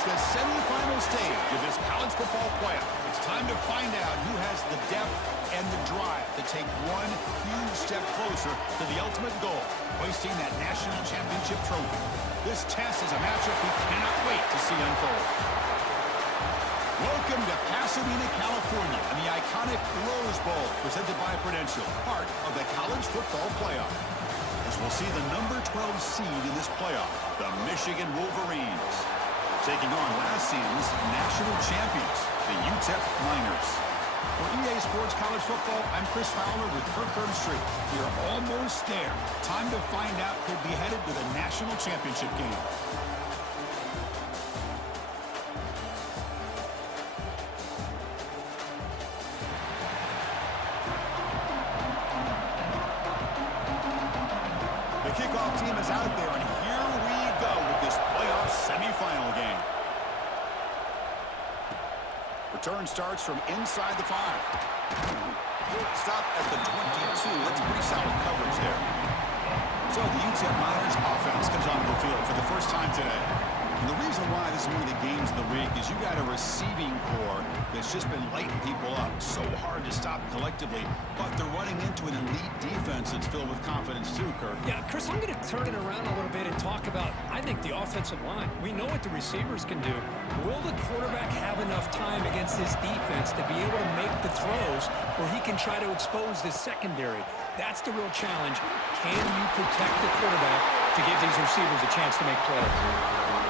It's the semifinal stage of this college football playoff. It's time to find out who has the depth and the drive to take one huge step closer to the ultimate goal, hoisting that national championship trophy. This test is a matchup we cannot wait to see unfold. Welcome to Pasadena, California, and the iconic Rose Bowl, presented by Prudential, part of the college football playoff. As we'll see the number 12 seed in this playoff, the Michigan Wolverines, taking on last season's national champions, the UTEP Miners. For EA Sports College Football, I'm Chris Fowler with Kirk Herbstreit. We're almost there. Time to find out who'll be headed to the national championship game. The kickoff team is out there, and here we go with this playoff semifinal game. Return starts from inside the 5. Stop at the 22. That's pretty solid coverage there. So the UTEP Miners offense comes onto the field for the first time today. And the reason why this is one of the games of the week is you got a receiving core that's just been lighting people up. So hard to stop collectively, but they're running into an elite defense that's filled with confidence too, Kirk. Yeah, Chris, I'm going to turn it around a little bit and talk about, I think, the offensive line. We know what the receivers can do. Will the quarterback have enough time against this defense to be able to make the throws where he can try to expose this secondary? That's the real challenge. Can you protect the quarterback to give these receivers a chance to make plays?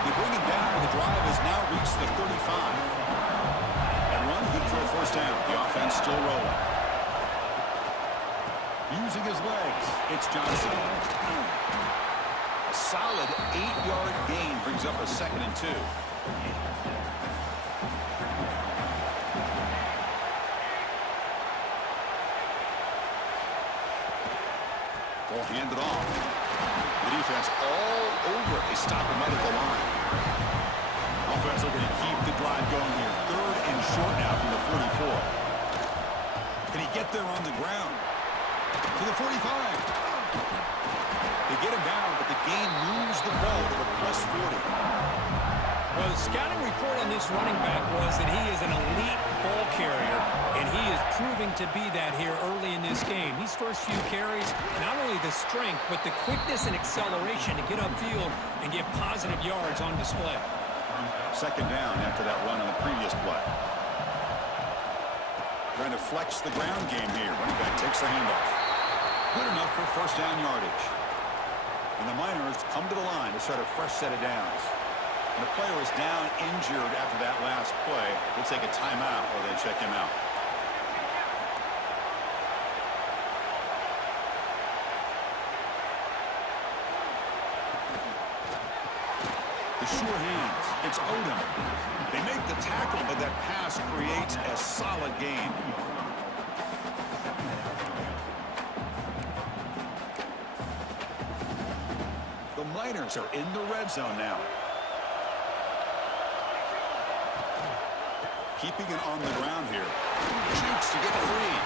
They bring it down, and the drive has now reached the 35. And run good for a first down. The offense still rolling. Using his legs, it's Johnson. A solid 8-yard gain brings up a 2nd and 2. Ball handed off. The defense all over. They stop him right at the line. Offense looking to keep the drive going here. 3rd and short now from the 44. Can he get there on the ground? To the 45. They get him down, but the gain moves the ball to the +40. Well, the scouting report on this running back was that he is an elite ball carrier, and he is proving to be that here early in this game. These first few carries, not only the strength, but the quickness and acceleration to get upfield and get positive yards on display. 2nd down after that run on the previous play. Trying to flex the ground game here. Running back takes the handoff. Good enough for first down yardage. And the Miners come to the line to start a fresh set of downs. And the player is down injured after that last play. They'll take a timeout or they check him out. The sure hands. It's Odom. They make the tackle, but that pass creates a solid gain. The Miners are in the red zone now. Keeping it on the ground here. Shoots to get free.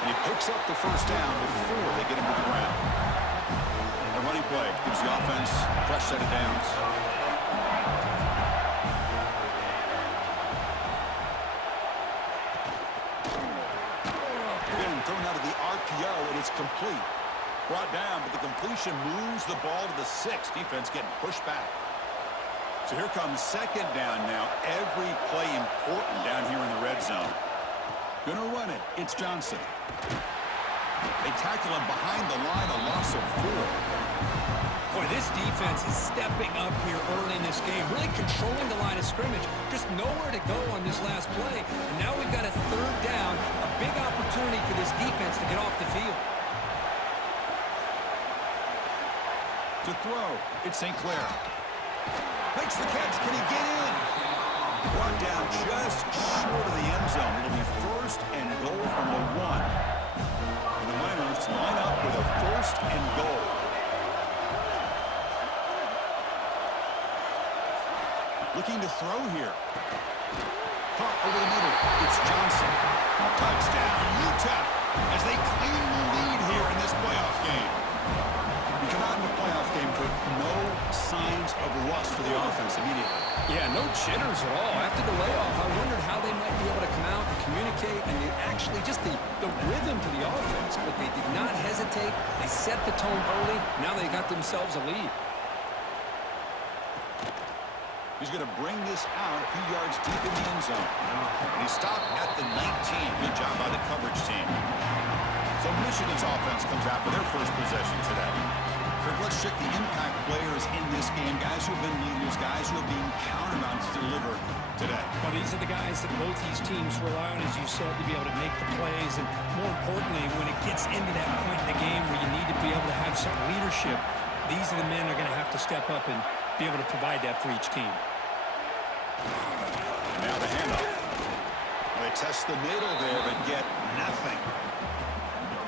And he picks up the first down before they get him to the ground. A running play gives the offense a fresh set of downs. Again, thrown out of the RPO, and it's complete. Brought down, but the completion moves the ball to the 6. Defense getting pushed back. So here comes 2nd down now. Every play important down here in the red zone. Gonna run it. It's Johnson. They tackle him behind the line, a loss of 4. Boy, this defense is stepping up here early in this game, really controlling the line of scrimmage. Just nowhere to go on this last play. And now we've got a 3rd down, a big opportunity for this defense to get off the field. To throw, it's St. Clair. Makes the catch. Can he get in? Brought down just short of the end zone. It'll be 1st and goal from the 1. And the Miners line up with a 1st and goal. Looking to throw here. Caught over the middle. It's Johnson. Touchdown, UTEP, as they claim the lead here in this playoff game. You come out in the playoff game with no signs of rust for the offense immediately. Yeah, No jitters at all. After the layoff, I wondered how they might be able to come out and communicate and actually just the rhythm to the offense. But they did not hesitate. They set the tone early. Now they got themselves a lead. He's going to bring this out a few yards deep in the end zone. And he stopped at the 19. Good job by the coverage team. So Michigan's offense comes out for their first possession today. Kirk, let's check the impact players in this game. Guys who have been leaders, guys who are being counted on to deliver today. Well, these are the guys that both these teams rely on, as you said, to be able to make the plays. And more importantly, when it gets into that point in the game where you need to be able to have some leadership, these are the men that are going to have to step up and be able to provide that for each team. Now the handoff. They test the middle there, but get nothing.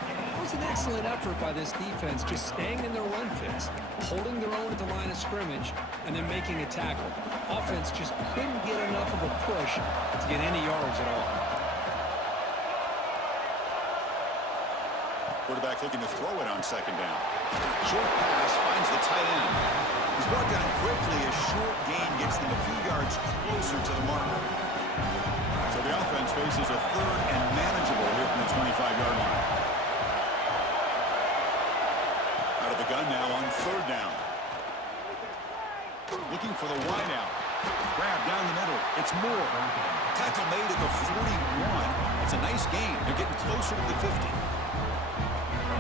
It was an excellent effort by this defense, just staying in their run fits, holding their own at the line of scrimmage, and then making a tackle. Offense just couldn't get enough of a push to get any yards at all. Quarterback looking to throw it on second down. Short pass finds the tight end. He's brought down quickly. A short gain gets them a few yards closer to the marker. So the offense faces a third and manageable here from the 25-yard line. Out of the gun now on third down. Looking for the wideout. Grab down the middle. It's Moore. Tackle made at the 41. It's a nice gain. They're getting closer to the 50.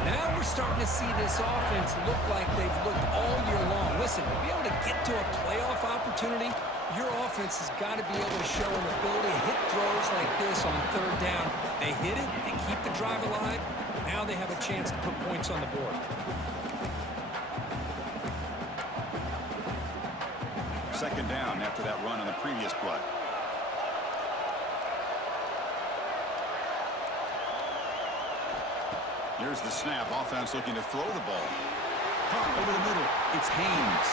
Now we're starting to see this offense look like they've looked all year long. Listen, to be able to get to a playoff opportunity, your offense has got to be able to show an ability to hit throws like this on third down. They hit it, they keep the drive alive. Now they have a chance to put points on the board. Second down after that run on the previous play. Here's the snap. Offense looking to throw the ball. Over the middle. It's Haynes.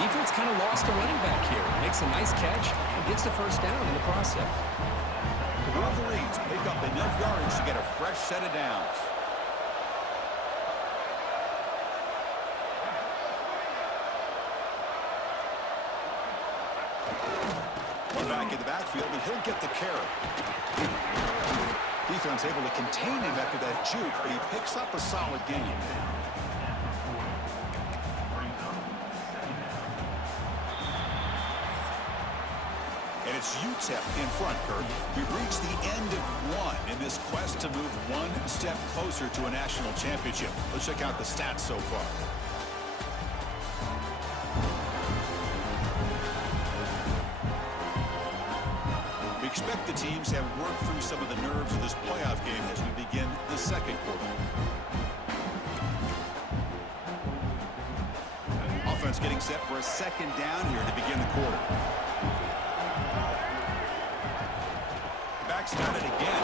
Defense kind of lost a running back here. Makes a nice catch and gets the first down in the process. The Wolverines pick up enough yards to get a fresh set of downs. One back in the backfield, and he'll get the carry. Defense able to contain him after that juke, but he picks up a solid gain. And it's UTEP in front, Kirk. We've reached the end of one in this quest to move one step closer to a national championship. Let's check out the stats so far. We expect the teams to have worked through some of the nerves of this playoff game as we begin the second quarter. Offense getting set for a second down here to begin the quarter. Backs down it again.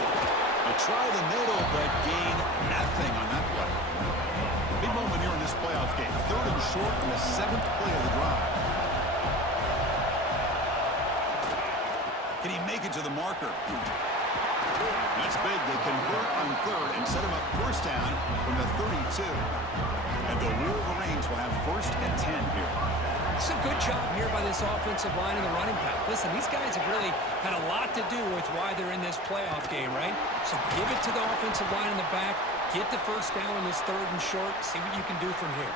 They try the middle, but gain nothing on that play. Big moment here in this playoff game. Third and short in the 7th play of the drive. Can he make it to the marker? That's big. They convert on third and set him up first down from the 32. And the Wolverines will have first and 10 here. It's a good job here by this offensive line and the running back. Listen, these guys have really had a lot to do with why they're in this playoff game, right? So give it to the offensive line in the back. Get the first down on this third and short. See what you can do from here.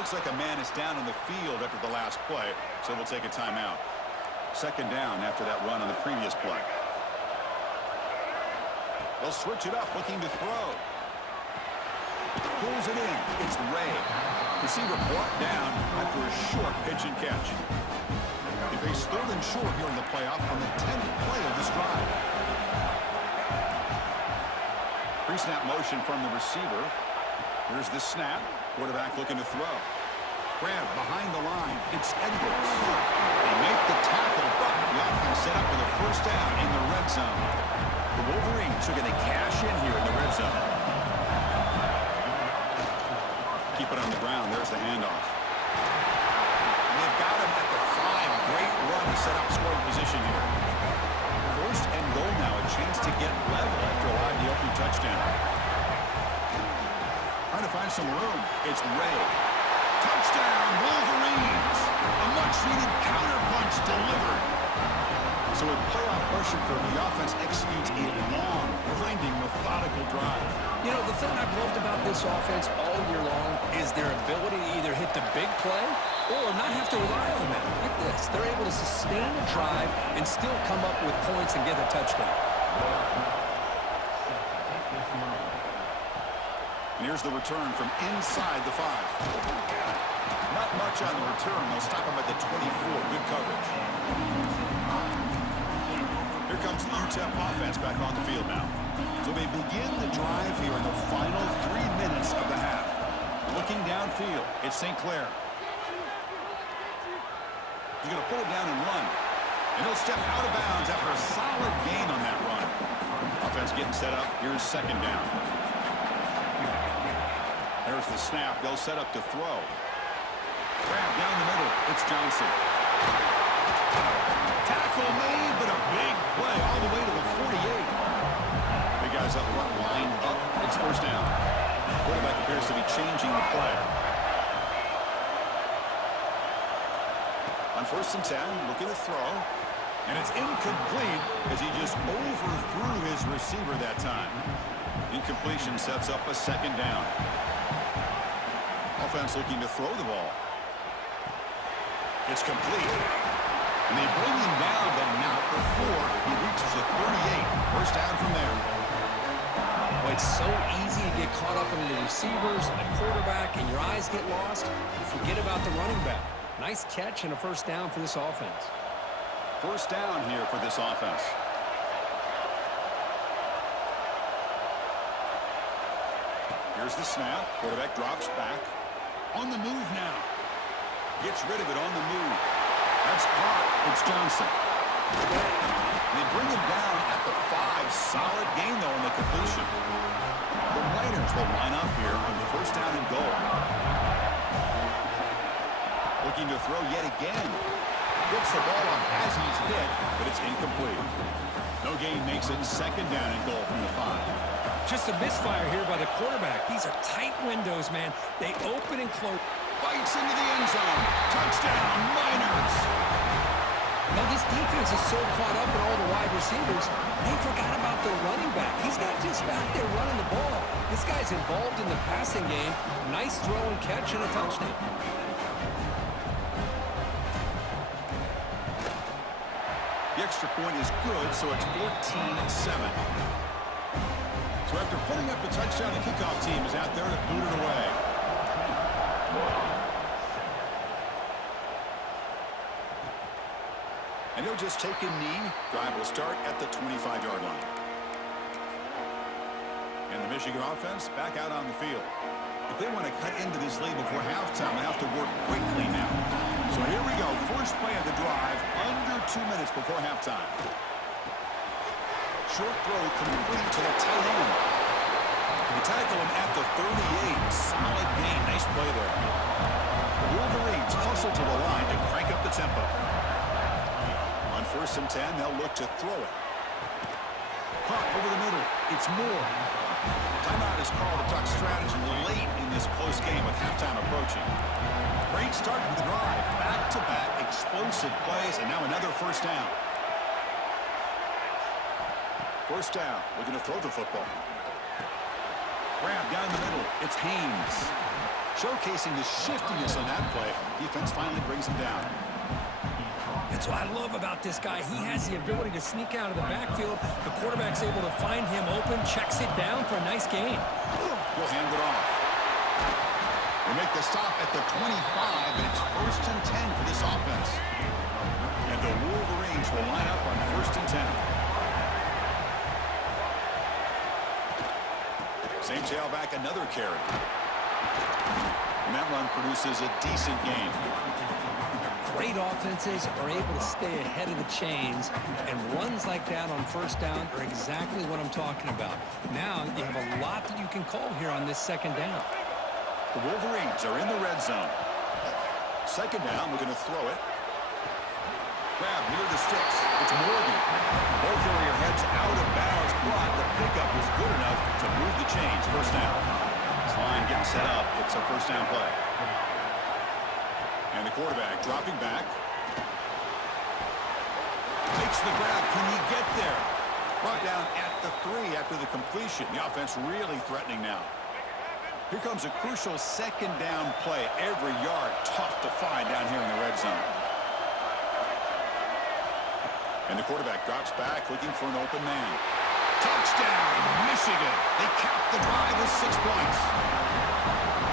Looks like a man is down on the field after the last play, so we'll take a timeout. Second down after that run on the previous play. They'll switch it up, looking to throw. Pulls it in. It's Ray. Receiver brought down after a short pitch and catch. They face third and short here in the playoff on the 10th play of this drive. Pre-snap motion from the receiver. Here's the snap. Quarterback looking to throw. Grab behind the line. It's Edwards. They make the tackle, but the offense set up with a first down in the red zone. The Wolverines are going to cash in here in the red zone. Keep it on the ground. There's the handoff. And they've got him at the 5. Great run to set up scoring position here. First and goal now. A chance to get level after allowing the opening touchdown. Trying to find some room. It's Ray. Touchdown, Wolverines! A much-needed counterpunch It's delivered. So with playoff pressure curve, the offense executes a long, grinding, methodical drive. You know, the thing I've loved about this offense all year long is their ability to either hit the big play or not have to rely on that. Like this, they're able to sustain a drive and still come up with points and get a touchdown. And here's the return from inside the 5. Not much on the return. They'll stop him at the 24. Good coverage. Here comes the UTEP offense back on the field now. So they begin the drive here in the final 3 minutes of the half. Looking downfield, it's St. Clair. He's going to pull it down and run. And he'll step out of bounds after a solid gain on that run. Offense getting set up. Here's second down. There's the snap. They'll set up to throw. Grab down the middle. It's Johnson. Tackle made, but a big play all the way to the 48. Big guys up front, lined up. It's first down. Quarterback appears to be changing the play. On 1st and 10, looking to throw. And it's incomplete as he just overthrew his receiver that time. Incompletion sets up a second down. Offense looking to throw the ball. It's complete. And they bring him down, but not before he reaches the 38. First down from there. Well, it's so easy to get caught up in the receivers and the quarterback, and your eyes get lost. You forget about the running back. Nice catch and a first down for this offense. First down here for this offense. Here's the snap. Quarterback drops back. On the move now. Gets rid of it on the move. That's caught. It's Johnson. They bring him down at the 5. Solid gain, though, in the completion. The Raiders will line up here on the first down and goal. Looking to throw yet again. Gets the ball up as he's hit, but it's incomplete. No gain makes it second down and goal from the 5. Just a misfire here by the quarterback. These are tight windows, man. They open and close. Bites into the end zone. Touchdown, Miners. Now, this defense is so caught up in all the wide receivers, they forgot about their running back. He's not just back there running the ball. This guy's involved in the passing game. Nice throw and catch and a touchdown. The extra point is good, so it's 14-7. So after putting up a touchdown, the kickoff team is out there to boot it away. And he'll just take a knee. Drive will start at the 25-yard line. And the Michigan offense back out on the field. If they want to cut into this lead before halftime, they have to work quickly now. So here we go. First play of the drive, under 2 minutes before halftime. Short throw complete to the tight end. They tackle him at the 38. Solid gain. Nice play there. The Wolverines hustle to the line to crank up the tempo. On 1st and 10, they'll look to throw it. Caught over the middle. It's Moore. Timeout is called to talk strategy late in this close game with halftime approaching. Great start to the drive. Back-to-back explosive plays, and now another first down. First down. Looking to throw the football. Grab down the middle. It's Haynes. Showcasing the shiftiness on that play. Defense finally brings him down. That's what I love about this guy. He has the ability to sneak out of the backfield. The quarterback's able to find him open, checks it down for a nice gain. He'll hand it off. They make the stop at the 25, and it's 1st and 10 for this offense. And the Wolverines will line up on 1st and 10. Same tailback, another carry. And that run produces a decent gain. Great offenses are able to stay ahead of the chains, and runs like that on first down are exactly what I'm talking about. Now you have a lot that you can call here on this second down. The Wolverines are in the red zone. Second down, we're going to throw it. Grab near the sticks. It's Morgan. Both area heads out of bounds, but the pickup was good enough to move the chains. First down. This line getting set up. It's a first down play. And the quarterback dropping back. Makes the grab. Can he get there? Brought down at the 3 after the completion. The offense really threatening now. Here comes a crucial second down play. Every yard tough to find down here in the red zone. And the quarterback drops back looking for an open man. Touchdown, Michigan. They cap the drive with 6 points.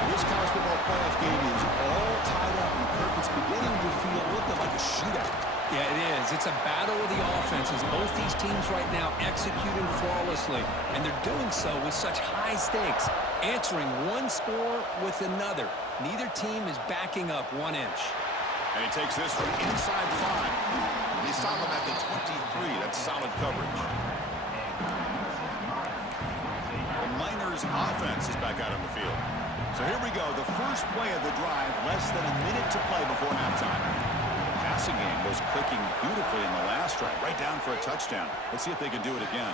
This college football playoff game is all tied up, and Kirk, it's beginning to feel a little bit like a shootout. Yeah, it is. It's a battle of the offenses. Both these teams right now executing flawlessly, and they're doing so with such high stakes, answering one score with another. Neither team is backing up 1 inch. And he takes this from inside 5. They stop him at the 23. That's solid coverage. The Miners offense is back out on the field. So here we go. The first play of the drive, less than a minute to play before halftime. The passing game was clicking beautifully in the last drive, right down for a touchdown. Let's see if they can do it again.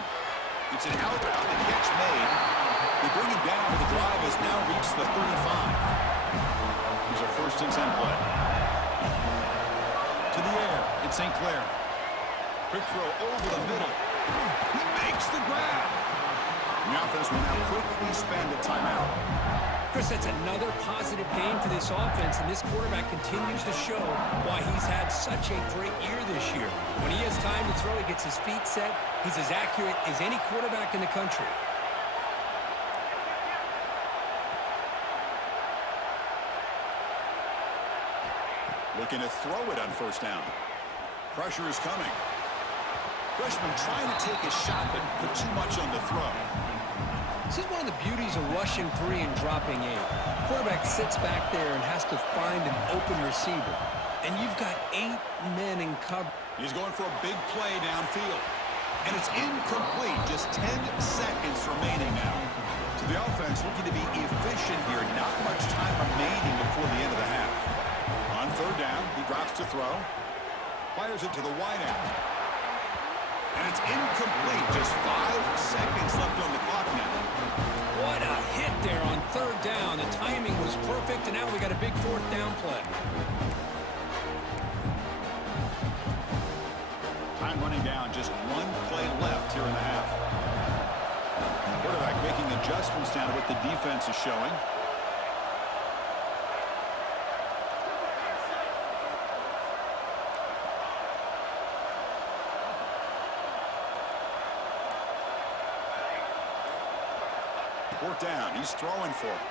It's an out route, the catch made. They bring him down, but the drive has now reached the 35. Here's a 1st and 10 play. To the air, it's St. Clair. Quick throw over the middle. He makes the grab. The offense will now quickly spend a timeout. Chris, that's another positive game for this offense, and this quarterback continues to show why he's had such a great year this year. When he has time to throw, he gets his feet set. He's as accurate as any quarterback in the country. Looking to throw it on 1st down. Pressure is coming. Freshman trying to take a shot, but put too much on the throw. This is one of the beauties of rushing 3 and dropping 8. Quarterback sits back there and has to find an open receiver. And you've got 8 men in cover. He's going for a big play downfield. And it's incomplete. Just 10 seconds remaining now. So the offense looking to be efficient here. Not much time remaining before the end of the half. On 3rd down, he drops to throw. Fires it to the wideout. And it's incomplete. Just 5 seconds left on the clock now. What a hit there on 3rd down. The timing was perfect, and now we got a big 4th down play. Time running down. Just 1 play left here in the half. Quarterback making adjustments down to what the defense is showing. Down. He's throwing for it.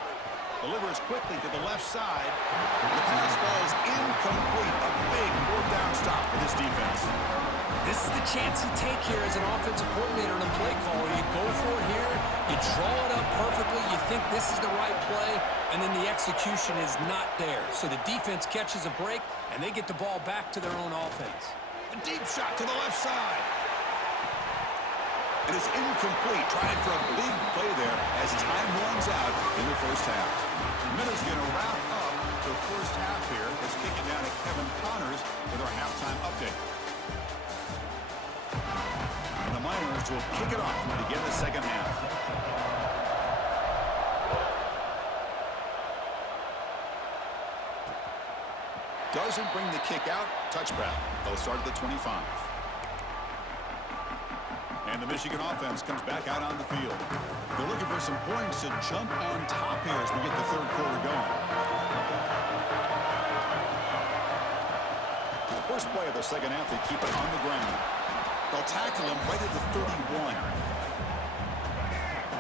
Delivers quickly to the left side. The pass falls incomplete. A big 4th down stop for this defense. This is the chance you take here as an offensive coordinator and a play caller. You go for it here. You draw it up perfectly. You think this is the right play, and then the execution is not there. So the defense catches a break, and they get the ball back to their own offense. A deep shot to the left side. And it's incomplete. Trying for a big play there as time runs out in the 1st half. Miller's going to wrap up the 1st half here. Let's kick it down to Kevin Connors with our halftime update. And the Miners will kick it off to begin the 2nd half. Doesn't bring the kick out. Touchback. They'll start at the 25. And the Michigan offense comes back out on the field. They're looking for some points to jump on top here as we get the 3rd quarter going. First play of the 2nd half, they keep it on the ground. They'll tackle him right at the 31.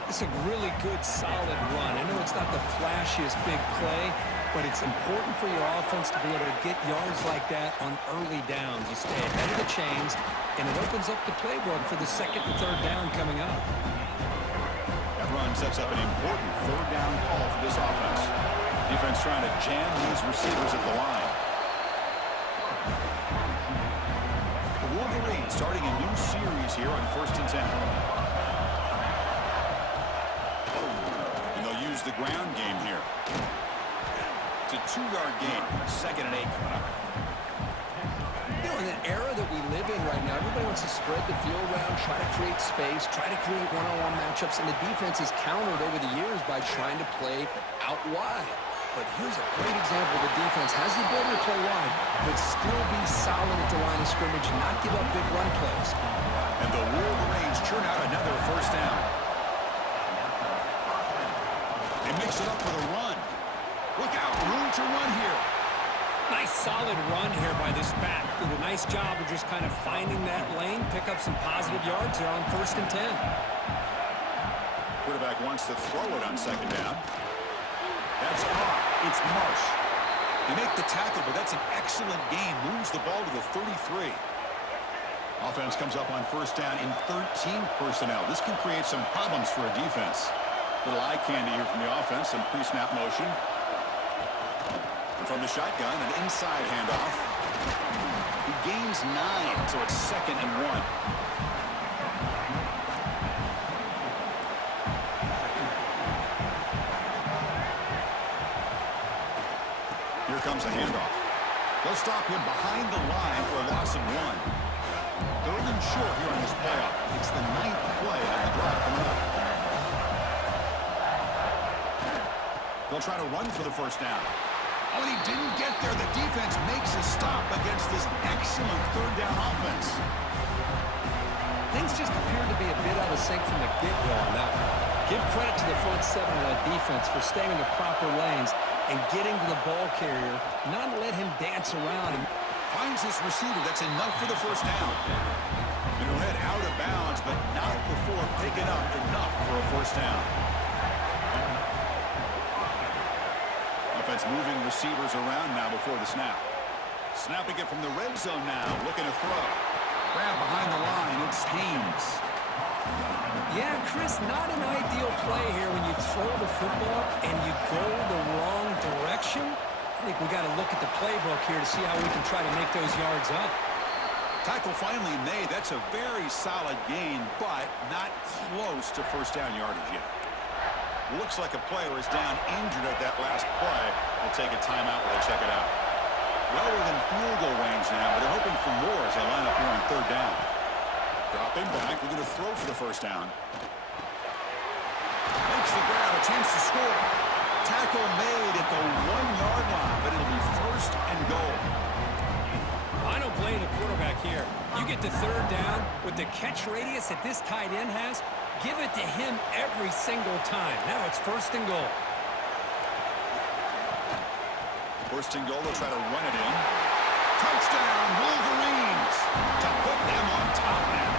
It's a really good, solid run. I know it's not the flashiest big play, but it's important for your offense to be able to get yards like that on early downs. You stay ahead of the chains, and it opens up the playbook for the 2nd and 3rd down coming up. That run sets up an important 3rd down call for this offense. Defense trying to jam these receivers at the line. The Wolverines starting a new series here on 1st and 10. And they'll use the ground game here. It's a 2-yard gain. 2nd and 8 coming up. You know, in an era that we live in right now, everybody wants to spread the field around, try to create space, try to create one-on-one matchups, and the defense is countered over the years by trying to play out wide. but here's a great example. The defense has the ability to play wide, but still be solid at the line of scrimmage and not give up big run plays. And the Wolverines churn out another first down. They mix it up with a run. Look out, room to run here. Nice solid run here by this back. Did a nice job of just kind of finding that lane, pick up some positive yards there on 1st and 10. Quarterback wants to throw it on 2nd down. That's caught. It's Marsh. They make the tackle, but that's an excellent gain. Moves the ball to the 33. Offense comes up on 1st down in 13 personnel. This can create some problems for a defense. Little eye candy here from the offense and pre-snap motion. And from the shotgun, an inside handoff. He gains 9, so it's 2nd and 1. Here comes a handoff. They'll stop him behind the line for a loss of 1. 3rd and short here on this playoff. It's the 9th play on the drive coming up. They'll try to run for the 1st down. Oh, and he didn't get there. The defense makes a stop against this excellent 3rd down offense. Things just appear to be a bit out of sync from the get-go on that one. Give credit to the front 7 of that defense for staying in the proper lanes and getting to the ball carrier, not let him dance around. Finds his receiver. That's enough for the 1st down. And he'll head out of bounds, but not before picking up enough for a 1st down. Offense moving receivers around now before the snap. Snapping it from the red zone now, looking to throw. Grab behind the line, it's Haynes. Yeah, Chris, not an ideal play here when you throw the football and you go the wrong direction. I think we got to look at the playbook here to see how we can try to make those yards up. Tackle finally made. That's a very solid gain, but not close to 1st down yardage yet. Looks like a player is down injured at that last play. We'll take a timeout while they check it out. Well within field goal range now, but they're hoping for more as they line up here on 3rd down. Dropping back, we're going to throw for the 1st down. Makes the grab, a chance to score. Tackle made at the 1-yard line, but it'll be 1st and goal. I don't blame the quarterback here. You get to 3rd down with the catch radius that this tight end has. Give it to him every single time. Now it's 1st and goal. 1st and goal, they'll try to run it in. Touchdown, Wolverines! To put them on top now.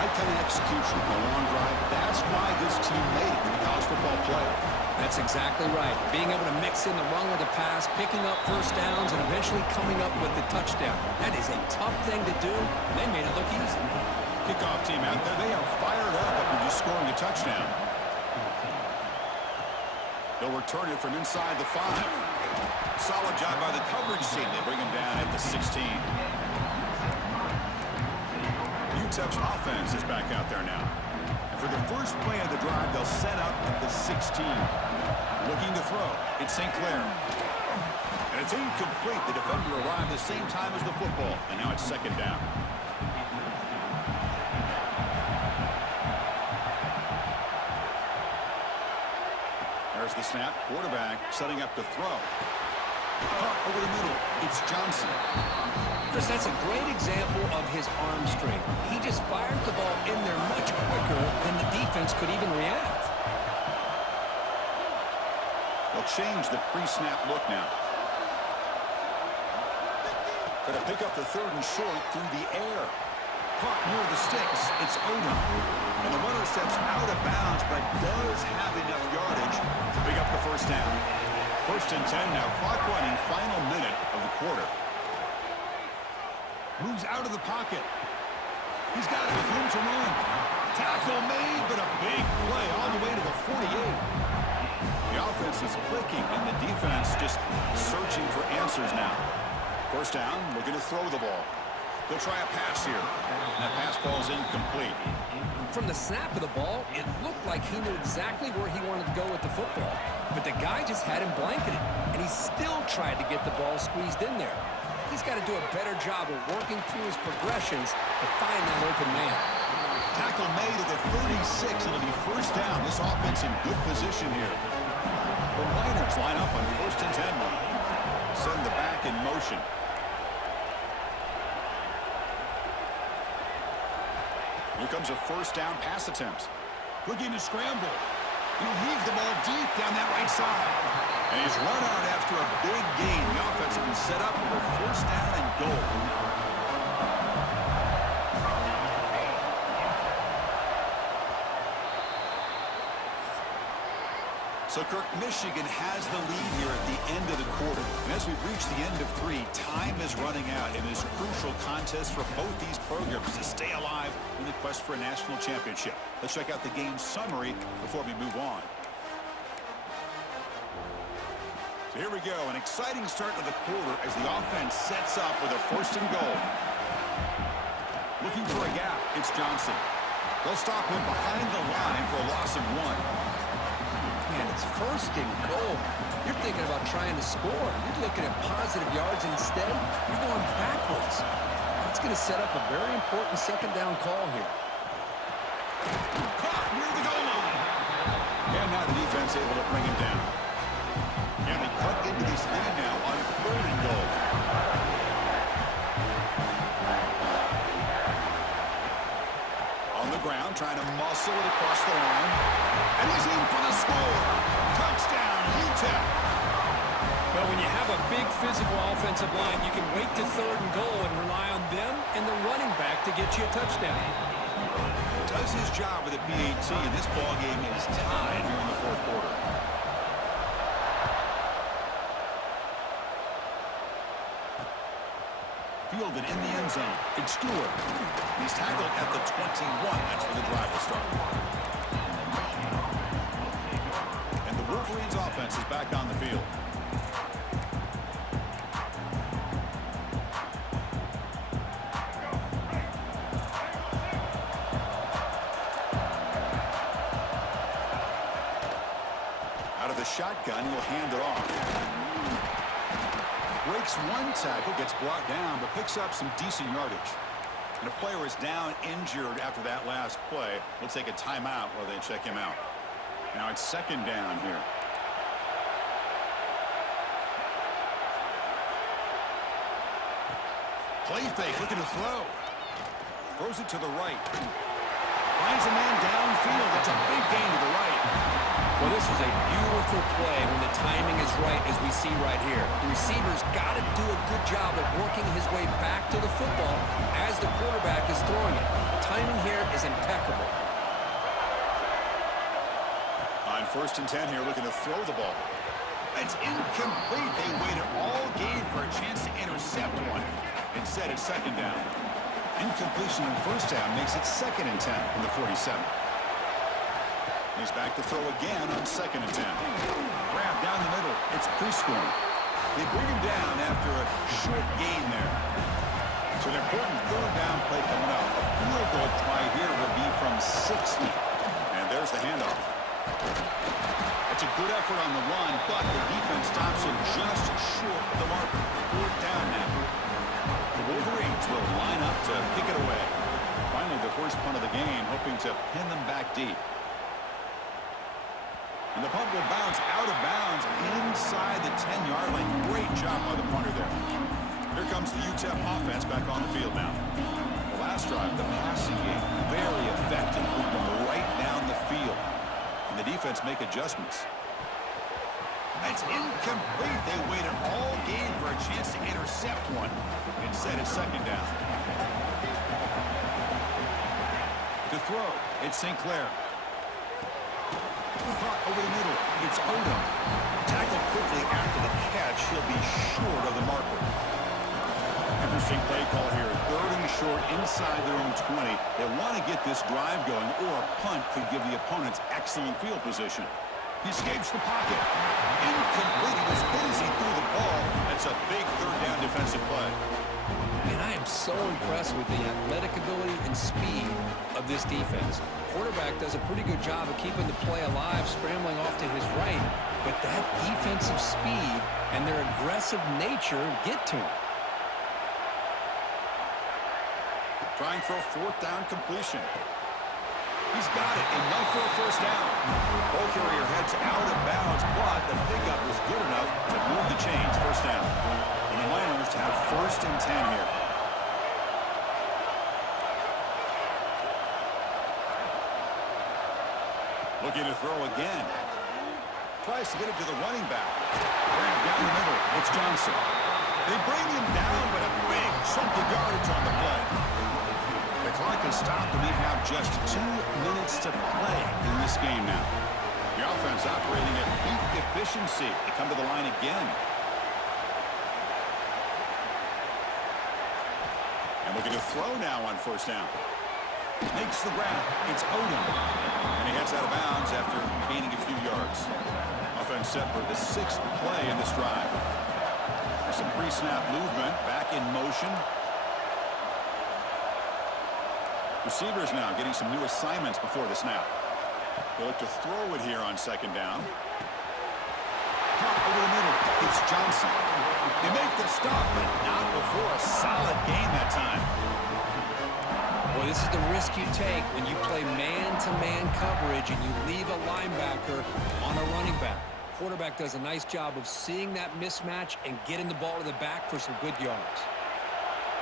That kind of execution on a long drive, that's why this team made it in the college football playoff. That's exactly right. Being able to mix in the run with the pass, picking up 1st downs, and eventually coming up with the touchdown. That is a tough thing to do. They made it look easy. Kickoff team out there, they are fired up after just scoring a touchdown. They'll return it from inside the 5. Solid job by the coverage team. They bring him down at the 16. UTEP's offense is back out there now. And for the first play of the drive, they'll set up at the 16. Looking to throw. It's St. Clair. And it's incomplete. The defender arrived the same time as the football. And now it's 2nd down. There's the snap. Quarterback setting up to throw. Caught over the middle. It's Johnson. Chris, that's a great example of his arm strength. He just fired the ball in there much quicker than the defense could even react. They'll change the pre-snap look now. Going to pick up the 3rd and short through the air. Caught near the sticks. It's Odom. And the runner steps out of bounds, but does have enough yardage to pick up the 1st down. 1st and 10 now. Clock running, final minute of the quarter. Moves out of the pocket. He's got it with room to run. Tackle made, but a big play all the way to the 48. The offense is clicking, and the defense just searching for answers now. 1st down, looking to throw the ball. They'll try a pass here. And that pass ball's incomplete. From the snap of the ball, it looked like he knew exactly where he wanted to go with the football. But the guy just had him blanketed, and he still tried to get the ball squeezed in there. He's got to do a better job of working through his progressions to find that open man. Tackle made at the 36. It'll be 1st down. This offense in good position here. The Niners line up on 1st and 10 now. Send the back in motion. Here comes a 1st down pass attempt. Looking to scramble. He'll heave the ball deep down that right side. And he's run out after a big gain. The offense has been set up with a 1st down and goal. So, Kirk, Michigan has the lead here at the end of the quarter. And as we reach the end of 3, time is running out in this crucial contest for both these programs to stay alive in the quest for a national championship. Let's check out the game summary before we move on. So here we go, an exciting start to the quarter as the offense sets up with a 1st and goal. Looking for a gap, it's Johnson. They'll stop him behind the line for a loss of 1. Man, it's 1st and goal. You're thinking about trying to score. You're looking at positive yards instead. You're going backwards. That's going to set up a very important 2nd down call here. Caught near the goal line. And now the defense able to bring him down. And they cut into this lead now on 3rd and goal. On the ground, trying to muscle it across the line. And he's in for the score. Touchdown, UTEP. Well, when you have a big physical offensive line, you can wait to 3rd and goal and rely on them and the running back to get you a touchdown. Does his job with the PAT, and this ball game is tied here in the 4th quarter. Fielded in the end zone. It's Stewart. He's tackled at the 21. That's where the drive will start. And the Wolverines offense is back on the field. Out of the shotgun, he'll hand it off. Breaks 1 tackle, gets brought down, but picks up some decent yardage. And a player is down injured after that last play. We'll take a timeout while they check him out. Now it's 2nd down here. Play fake, looking to throw. Throws it to the right. Finds a man downfield. That's a big gain to the right. Well, this is a beautiful play when the timing is right, as we see right here. The receiver's got to do a good job of working his way back to the football as the quarterback is throwing it. The timing here is impeccable. On 1st and 10 here, looking to throw the ball. It's incomplete. They waited all game for a chance to intercept one. Instead, it's 2nd down. Incompletion on 1st down makes it 2nd and 10 from the 47. He's back to throw again on 2nd and 10. Grab down the middle. It's Prescorn. They bring him down after a short gain there. So an important 3rd down play coming up. A field goal try here will be from 60. And there's the handoff. It's a good effort on the run, but the defense stops him just short of the marker. 4th down now. The Wolverines will line up to kick it away. Finally, the first punt of the game, hoping to pin them back deep. And the punt will bounce out of bounds inside the 10-yard line. Great job by the punter there. Here comes the UTEP offense back on the field now. The last drive, the passing game, very effective. Moved them right down the field. And the defense make adjustments. It's incomplete. They waited all game for a chance to intercept one. Instead, it's 2nd down. To throw, it's St. Clair. Caught over the middle. It's Odom. Tackled quickly after the catch. He'll be short of the marker. Interesting play call here. 3rd and short inside their own 20. They want to get this drive going, or a punt could give the opponents excellent field position. He escapes the pocket. Incomplete. He was hit as he threw the ball. That's a big 3rd down defensive play. And I am so impressed with the athletic ability and speed of this defense. Quarterback does a pretty good job of keeping the play alive, scrambling off to his right, but that defensive speed and their aggressive nature get to him. Trying for a 4th down completion. He's got it. Enough for a first down. Ball carrier heads out of bounds, but the pickup was good enough to move the chains. First down. And the Niners have 1st and 10 here. Looking to throw again. Tries to get it to the running back. Bring him down the middle. It's Johnson. They bring him down, but a big chunk of yardage on the play. The clock is stopped, and we have just 2 minutes to play in this game now. The offense operating at peak efficiency. They come to the line again. And looking to throw now on first down. Makes the grab. It's Odom. And he heads out of bounds after gaining a few yards. Offense set for the 6th play in this drive. There's some pre-snap movement. Back in motion. Receivers now getting some new assignments before the snap. They look to throw it here on 2nd down. Pop over the middle. It's Johnson. They make the stop, but not before a solid gain that time. Boy, this is the risk you take when you play man-to-man coverage and you leave a linebacker on a running back. Quarterback does a nice job of seeing that mismatch and getting the ball to the back for some good yards.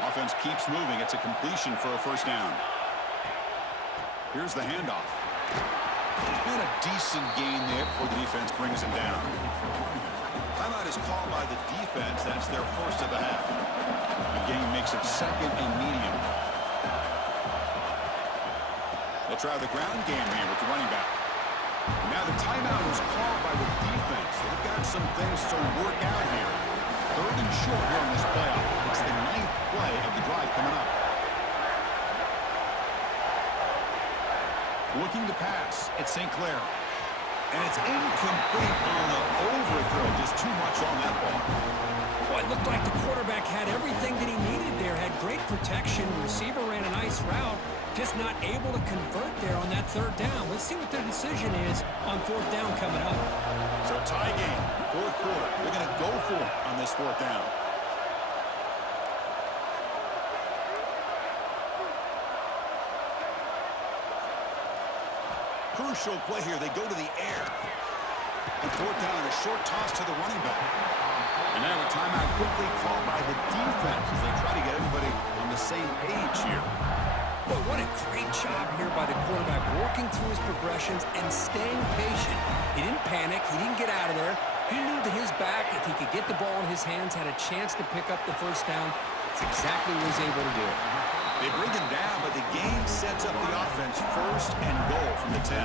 Offense keeps moving. It's a completion for a first down. Here's the handoff. And a decent gain there before the defense brings him down. Timeout is called by the defense. That's their 1st of the half. The game makes it 2nd and medium. They'll try the ground game here with the running back. And now the timeout is called by the defense. They've got some things to work out here. 3rd and short here in this playoff. It's the 9th play of the drive coming up. Looking to pass. It's St. Clair. And it's incomplete on the overthrow. Just too much on that ball. Well, it looked like the quarterback had everything that he needed there. Had great protection. Receiver ran a nice route. Just not able to convert there on that 3rd down. Let's see what their decision is on 4th down coming up. So tie game, 4th quarter. They're going to go for it on this 4th down. Crucial play here. They go to the air. And 4th down, a short toss to the running back. And now a timeout quickly called by the defense as they try to get everybody on the same page here. Boy, what a great job here by the quarterback, working through his progressions and staying patient. He didn't panic. He didn't get out of there. He knew that his back, if he could get the ball in his hands, had a chance to pick up the first down. That's exactly what he was able to do. They bring him down, but the game sets up the offense 1st and goal from the 10.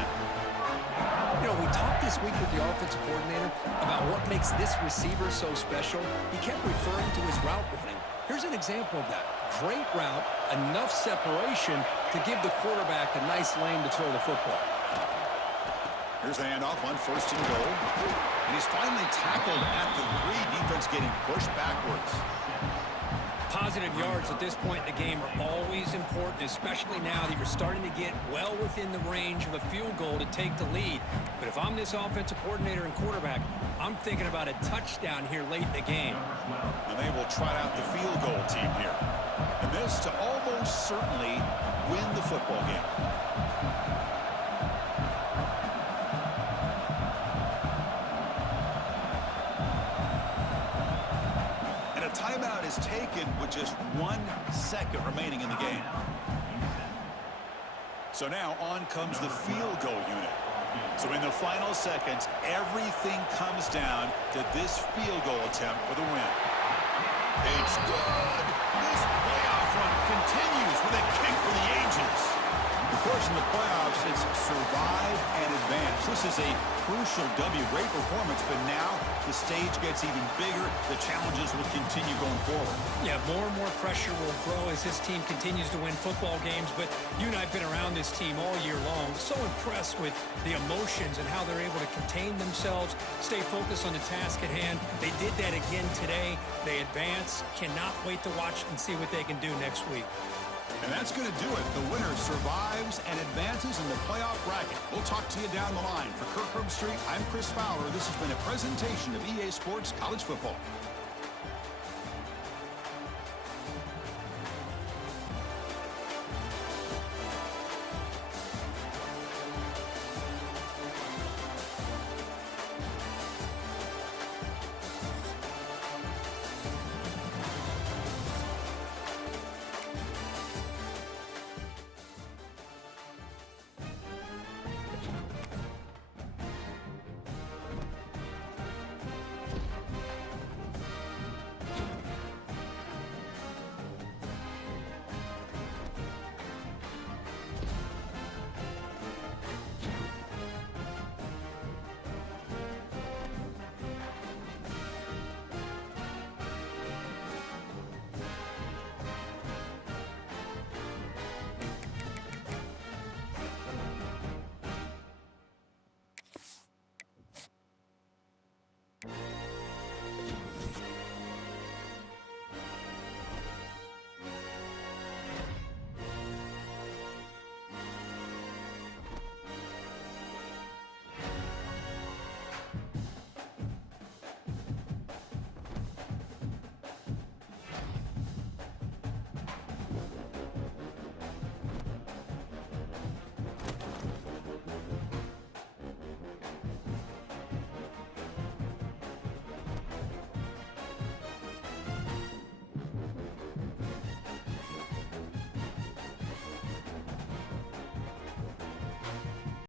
You know, we talked this week with the offensive coordinator about what makes this receiver so special. He kept referring to his route running. Here's an example of that. Great route, enough separation to give the quarterback a nice lane to throw the football. Here's the handoff on 1st and goal. And he's finally tackled at the 3. Defense getting pushed backwards. Positive yards at this point in the game are always important, especially now that you're starting to get well within the range of a field goal to take the lead. But if I'm this offensive coordinator and quarterback, I'm thinking about a touchdown here late in the game. And they will try out the field goal team here. And this to almost certainly win the football game. And a timeout is taken with just 1 second remaining in the game. So now on comes the field goal unit. So in the final seconds, everything comes down to this field goal attempt for the win. It's good. This playoff run continues with a kick for the ages. Of course, in the playoffs, it's survive and advance. This is a crucial W. Great performance, but now the stage gets even bigger. The challenges will continue going forward. Yeah, more and more pressure will grow as this team continues to win football games, but you and I have been around this team all year long. So impressed with the emotions and how they're able to contain themselves, stay focused on the task at hand. They did that again today. They advance. Cannot wait to watch and see what they can do next week. And that's going to do it. The winner survives and advances in the playoff bracket. We'll talk to you down the line. For Kirk Herbstreit, I'm Chris Fowler. This has been a presentation of EA Sports College Football. it.